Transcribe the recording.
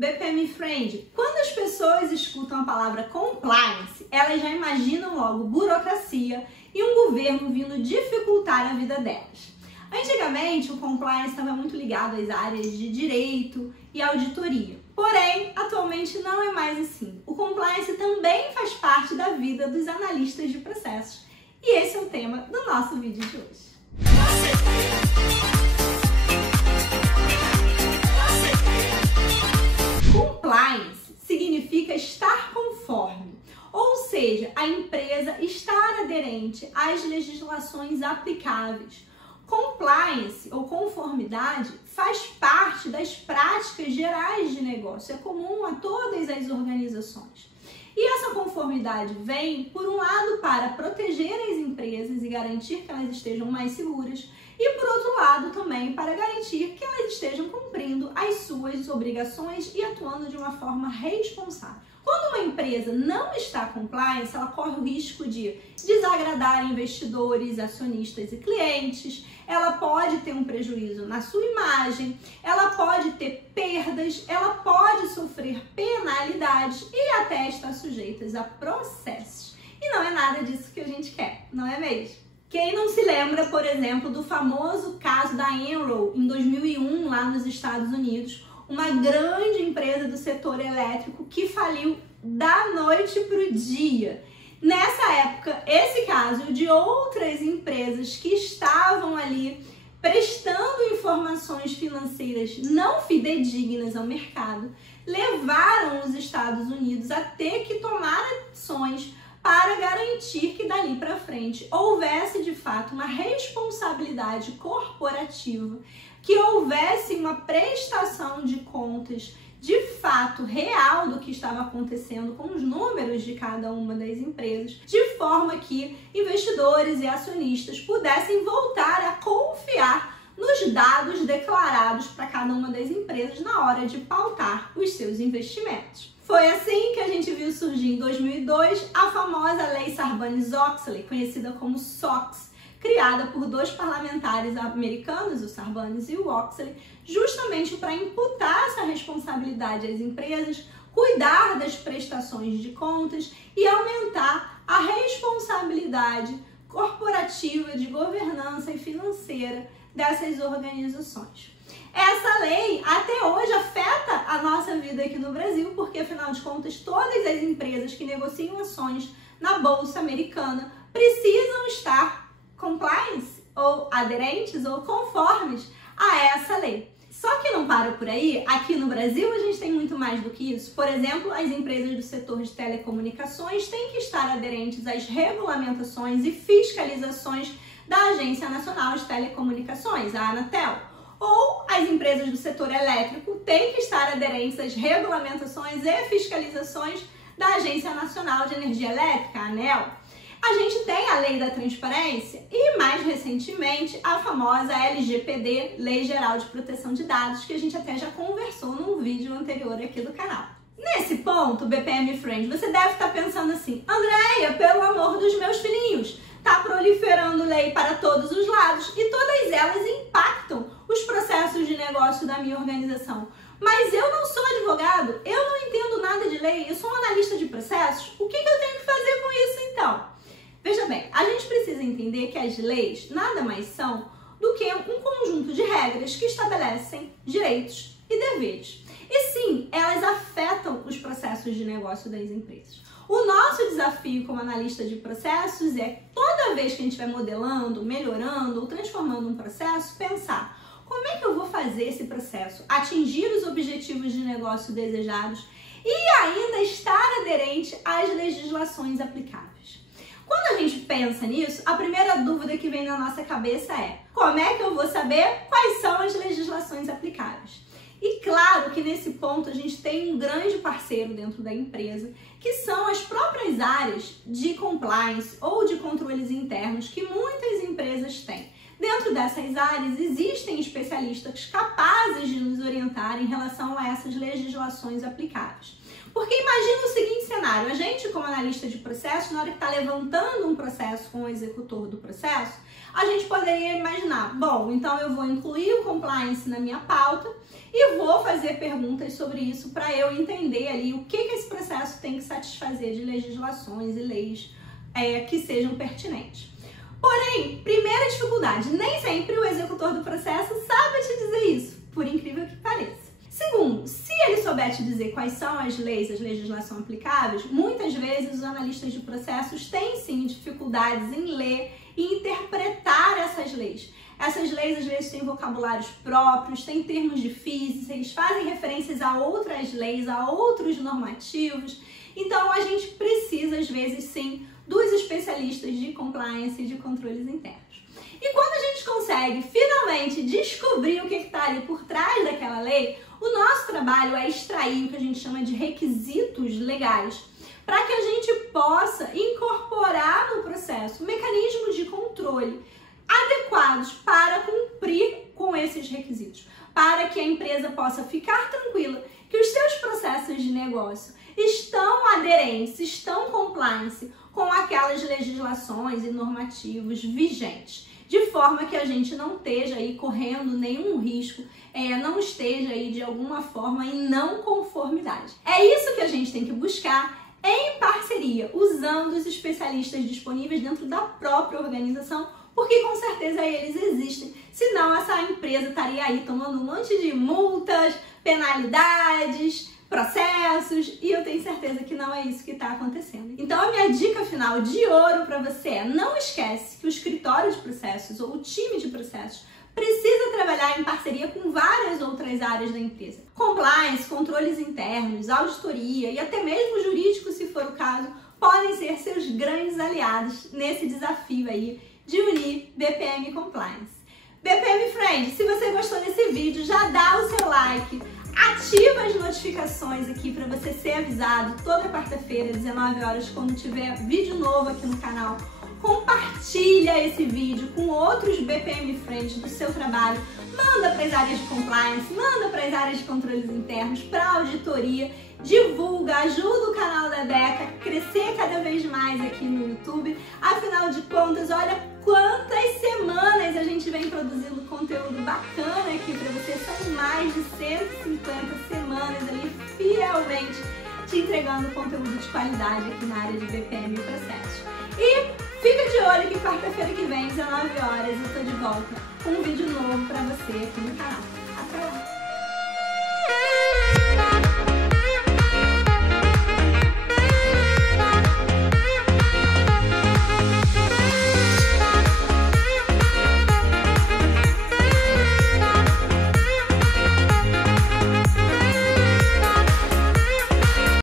BPM Friend, quando as pessoas escutam a palavra compliance, elas já imaginam logo burocracia e um governo vindo dificultar a vida delas. Antigamente, o compliance estava muito ligado às áreas de direito e auditoria. Porém, atualmente não é mais assim. O compliance também faz parte da vida dos analistas de processos. E esse é o tema do nosso vídeo de hoje. Compliance significa estar conforme, ou seja, a empresa estar aderente às legislações aplicáveis. Compliance ou conformidade faz parte das práticas gerais de negócio, é comum a todas as organizações. E essa conformidade vem, por um lado, para proteger as empresas e garantir que elas estejam mais seguras, e por outro lado também para garantir que elas estejam cumprindo as suas obrigações e atuando de uma forma responsável. Quando uma empresa não está compliance, ela corre o risco de desagradar investidores, acionistas e clientes, ela pode ter um prejuízo na sua imagem, ela pode ter perdas, ela pode sofrer penalidades e até estar sujeita a processos. E não é nada disso que a gente quer, não é mesmo? Quem não se lembra, por exemplo, do famoso caso da Enron em 2001 lá nos Estados Unidos, uma grande empresa do setor elétrico que faliu da noite para o dia. Nessa época, esse caso de outras empresas que estavam ali prestando informações financeiras não fidedignas ao mercado, levaram os Estados Unidos a ter que tomar ações para garantir que dali para frente houvesse de fato uma responsabilidade corporativa, que houvesse uma prestação de contas de fato real do que estava acontecendo com os números de cada uma das empresas, de forma que investidores e acionistas pudessem voltar a confiar nos dados declarados para cada uma das empresas na hora de pautar os seus investimentos. Foi assim que a gente viu surgir em 2002 a famosa Lei Sarbanes-Oxley, conhecida como SOX, criada por dois parlamentares americanos, o Sarbanes e o Oxley, justamente para imputar essa responsabilidade às empresas, cuidar das prestações de contas e aumentar a responsabilidade corporativa de governança e financeira dessas organizações. Essa lei até hoje afeta a nossa vida aqui no Brasil, porque afinal de contas todas as empresas que negociam ações na Bolsa Americana precisam estar compliance ou aderentes ou conformes a essa lei. Só que não para por aí, aqui no Brasil a gente tem muito mais do que isso. Por exemplo, as empresas do setor de telecomunicações têm que estar aderentes às regulamentações e fiscalizações da Agência Nacional de Telecomunicações, a Anatel. Ou as empresas do setor elétrico têm que estar aderentes às regulamentações e fiscalizações da Agência Nacional de Energia Elétrica, a ANEEL. A gente tem a Lei da Transparência e, mais recentemente, a famosa LGPD, Lei Geral de Proteção de Dados, que a gente até já conversou num vídeo anterior aqui do canal. Nesse ponto, BPM Friend, você deve estar pensando assim: Andréia, pelo amor dos meus filhinhos, está proliferando lei para todos os lados e todas elas impactam os processos de negócio da minha organização. Mas eu não sou advogado, eu não entendo nada de lei, eu sou um analista de processos, o que eu tenho que fazer com isso então? Veja bem, a gente precisa entender que as leis nada mais são do que um conjunto de regras que estabelecem direitos e deveres. E sim, elas afetam os processos de negócio das empresas. O nosso desafio como analista de processos é, toda vez que a gente vai modelando, melhorando ou transformando um processo, pensar: como é que eu vou fazer esse processo atingir os objetivos de negócio desejados e ainda estar aderente às legislações aplicáveis? Quando a gente pensa nisso, a primeira dúvida que vem na nossa cabeça é: como é que eu vou saber quais são as legislações aplicáveis? E claro que nesse ponto a gente tem um grande parceiro dentro da empresa, que são as próprias áreas de compliance ou de controles internos que muitas empresas têm. Dentro dessas áreas existem especialistas capazes de nos orientar em relação a essas legislações aplicáveis. Porque imagina o seguinte cenário: a gente, como analista de processo, na hora que está levantando um processo com o executor do processo, a gente poderia imaginar: bom, então eu vou incluir o compliance na minha pauta e vou fazer perguntas sobre isso para eu entender ali o que esse processo tem que satisfazer de legislações e leis que sejam pertinentes. Porém, primeira dificuldade, nem sempre o executor do processo sabe te dizer isso, por incrível que pareça. Segundo, se ele souber te dizer quais são as leis, as legislações aplicáveis, muitas vezes os analistas de processos têm sim dificuldades em ler e interpretar essas leis. Essas leis às vezes têm vocabulários próprios, têm termos difíceis, fazem referências a outras leis, a outros normativos. Então a gente precisa às vezes sim dos especialistas de compliance e de controles internos. E quando a gente consegue finalmente descobrir o que está ali por trás daquela lei, o nosso trabalho é extrair o que a gente chama de requisitos legais, para que a gente possa incorporar no processo mecanismos de controle adequados para cumprir com esses requisitos, para que a empresa possa ficar tranquila que os seus processos de negócio estão aderentes, estão compliance com aquelas legislações e normativos vigentes, de forma que a gente não esteja aí correndo nenhum risco, não esteja aí de alguma forma em não conformidade. É isso que a gente tem que buscar em parceria, usando os especialistas disponíveis dentro da própria organização, porque com certeza eles existem, senão essa empresa estaria aí tomando um monte de multas, penalidades, processos, e eu tenho certeza que não é isso que está acontecendo. Então a minha dica final de ouro para você é: não esquece que o escritório de processos ou o time de processos precisa trabalhar em parceria com várias outras áreas da empresa. Compliance, controles internos, auditoria e até mesmo jurídico, se for o caso, podem ser seus grandes aliados nesse desafio aí de unir BPM e Compliance. BPM Friend, se você gostou desse vídeo, já dá o seu like, ativa as notificações aqui para você ser avisado toda quarta-feira, 19 horas, quando tiver vídeo novo aqui no canal. Compartilha esse vídeo com outros BPM Friends do seu trabalho, manda para as áreas de compliance, manda para as áreas de controles internos, para auditoria, divulga, ajuda o canal da Deca a crescer cada vez mais aqui no YouTube. Afinal de contas, olha quantas semanas a gente vem produzindo conteúdo bacana aqui para você. São mais de 150 semanas ali fielmente te entregando conteúdo de qualidade aqui na área de BPM e processos. E fica de olho que quarta-feira que vem, 19 horas, eu tô de volta com um vídeo novo para você aqui no canal.